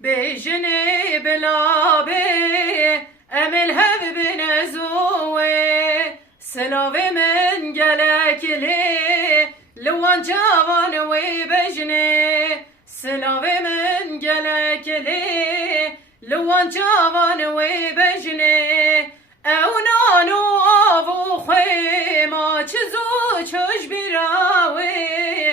بجني بلا بي امل هب بنزوي سلاوي من جلك لي لوان جوان وي بجني سلاوي من جلك لي لوان جوان وي بجني او نانو آبو خيما چزو چوش براوي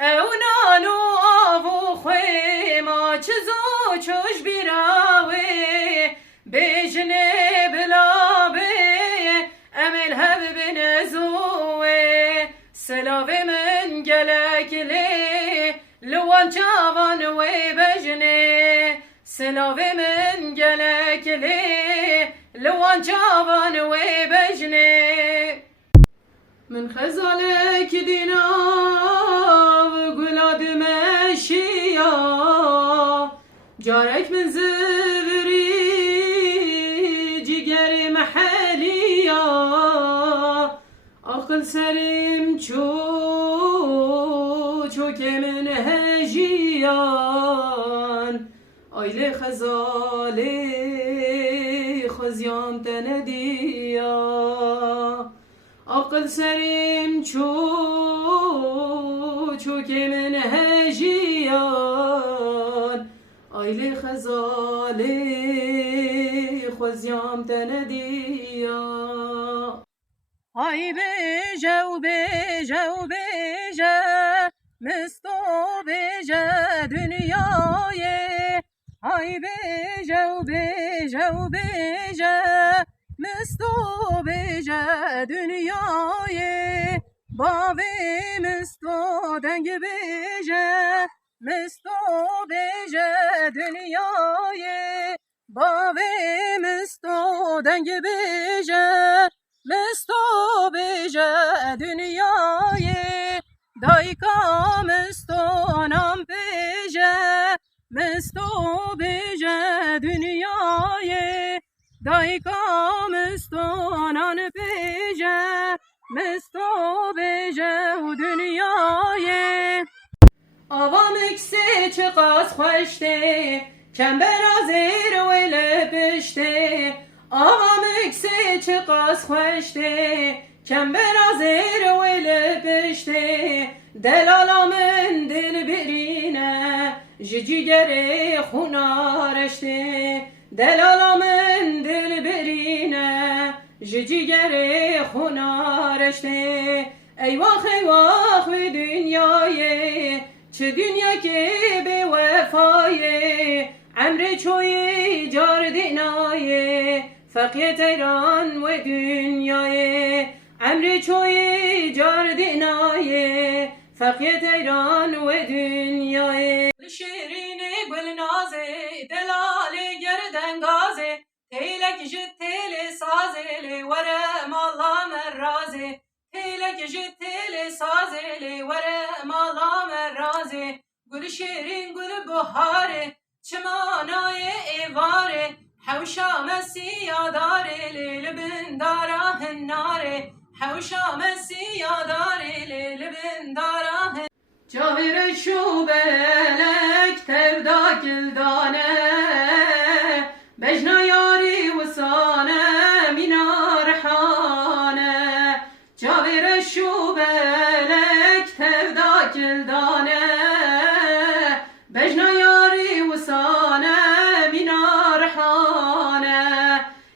او نانو آبو خيما چزو چوش براوي بجني بلا بي امل هب بنزوي سلاوي من جلك لي لوان جوان وي بجني سلاوي من جلك لي لوان جوان وي بجني من خزالك دينا وقلاد مشيا جارك من زفري جيجري محليا أقل سليم چوك من هجيان آيلي خزالي خزيان تنديا أقل سليم چوك من هجيان آيلي خزالي خزيان تنديا هاي بيجا وبيجا وبيجا مستو بيجا دنياي هاي بيجا وبيجا وبيجا مستو بيجا دنياي بابي مستو دنگ بيجا مستو بيجا دنياي بابي مستو دنگ بيجا مستو بيجا دنياي دايكا مستو نام بيجا مستو بيجا دنياي دايكا مستو نام بيجا مستو بيجا ودنياي آوام اكسي چقاس خوشته کم برازیر ویل پشته آوام اکسي چقاس خوشته کم برازیر ویل پشته دلالا من دل برینه جیگری خونارشته دلالا من دل برینه جیگری خونارشته ایواخ ایواخ و دنیای چه دنیا که به وفای عمر چوی جار دینای فقیت ایران و دنیای عمر چوی جار دینای فقیت ایران و دنیای شیرین گل نازه دلال گردنگازه تیلک جد تیل سازه وره مالا مرازه تیلک جد تیل سازه وره مالا مرازه گل شیرین گل بهاره چمانای ایواره حوشا مسیاداره لیل بندارا هناره حوشا مسیاداره لیل بندارا هناره جاهر شوبلک تبدا گلدانه بجنا یاری وسانه مینارحانه جاهر شوبلک تبدا گلدانه بجنا یاری وسانه مینارحانه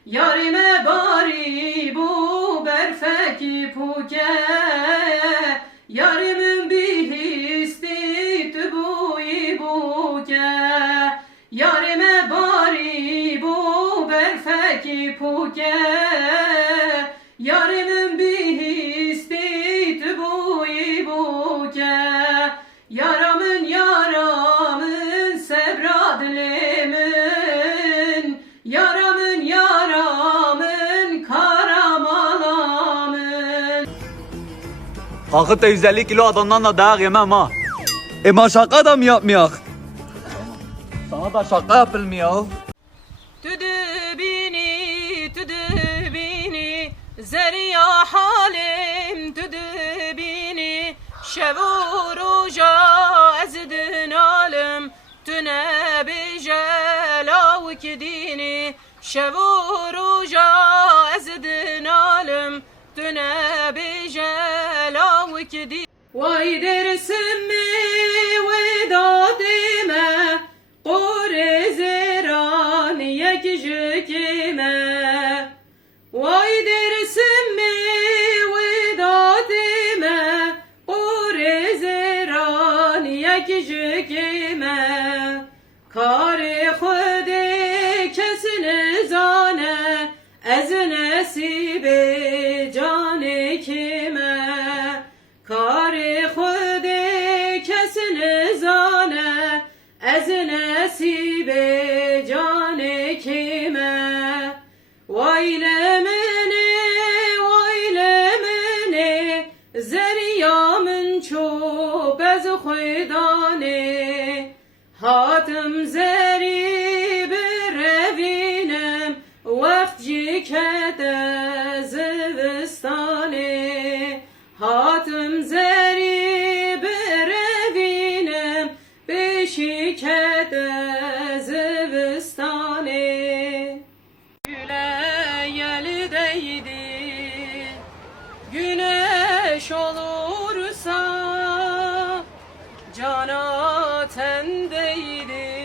یاری مباری بو برفکی پوکه یاری من بیهستی تو بوی بوکه یاری مباری بو برفکی پوکه یاری من بیهستی تو بوی بوکه یارامın sebra dilimin yaramın karamalamın Kalkıp 150 kilo adamdan da dayak yemem ha. Şaka da mı yapmayak? Sana da şaka yapılmıyor. تدبيني زريا حالم تدبيني شبور وجا أزدن عالم تنبجا وكديني شبو روجا أزدن عالم دنا بجلا وكدي ويدر سمي ودادمه قور زران يكجكمه ويدر سمي ودادمه قور زران يكجكمه کار خود کس نزانه از نصیب جان کمه کار خود کس نزانه از نصیب جان کمه ویل منه زریا من چوب از خدانه هاتم زری بروینم وقت جکت زوستانه هاتم زری بروینم بشکت زوستانه güle yel değdi güneş olursa cana tendeydi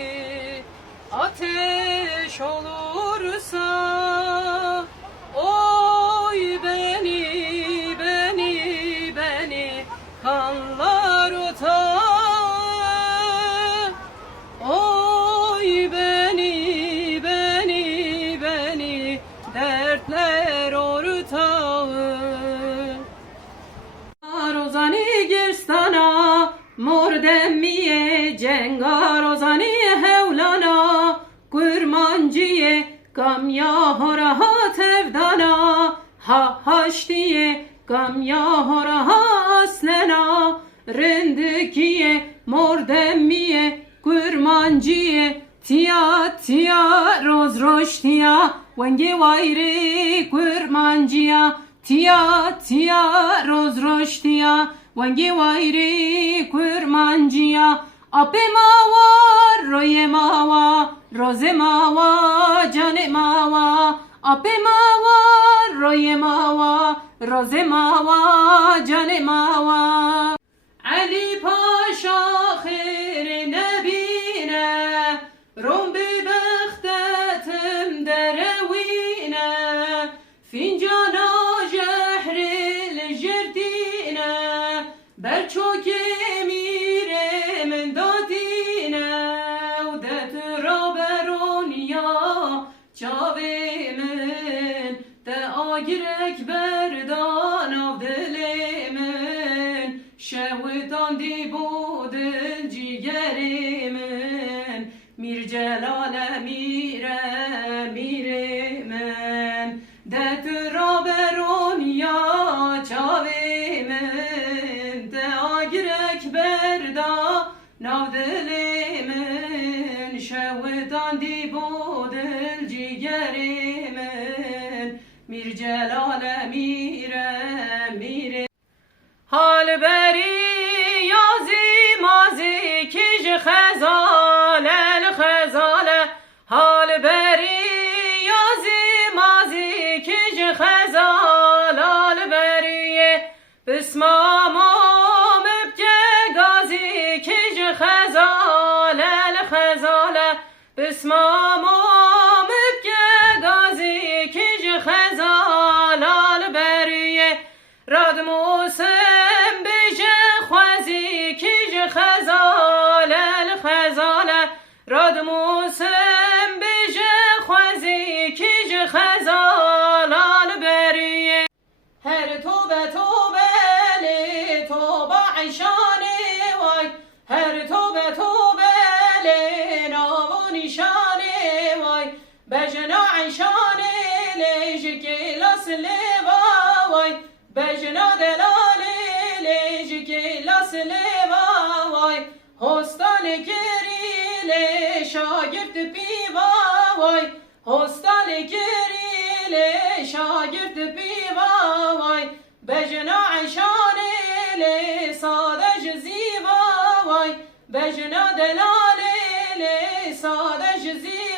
ateş olursa oy beni kanlar utağı oy beni dertler ortağı rozani girstana mordemiye cengar rozani hevlana kurmanciye kamya rahat evdana ha haştiye kamya rahat aslena rindikiye mordemiye kurmanciye tia roz roştiya venge vayre kurmanciya tia roz roştiya venge vayre kurmanciya ape mawa roye mawa roze mawa cane mawa ape mawa roye mawa roze mawa cane mawa Ali Paşa khir nebine rum bi bekhtetim derewine fincana jehril jirdine berçok emire min dadine u detra beronia çave min de agirek berdan av dilimin şevdan di bodil cigerimin mir celale miremin detra beronia çave min de agirek berdan av dilimin şevdan di bodil cigerimin mir celale mire hal beri yazi mazi kij khazale hal beri yazi mazi kij khazale al beriye bismama mebke gazi kij khazale bismama mebke gazi kij khazale al beriye radmusem beje khwazi kij khazale radmusem beje khwazi kij khazale al beriye her tobe le toba aishane vay her tobe le navani shane vay bejna aishane le jikelas leva vay bejna delale le jikelas leva vay hostane gerile şagirt piva vay hostane gerile şagirt piva vay bejna aishane le sadece ziva vay bejna delale le sadece ziva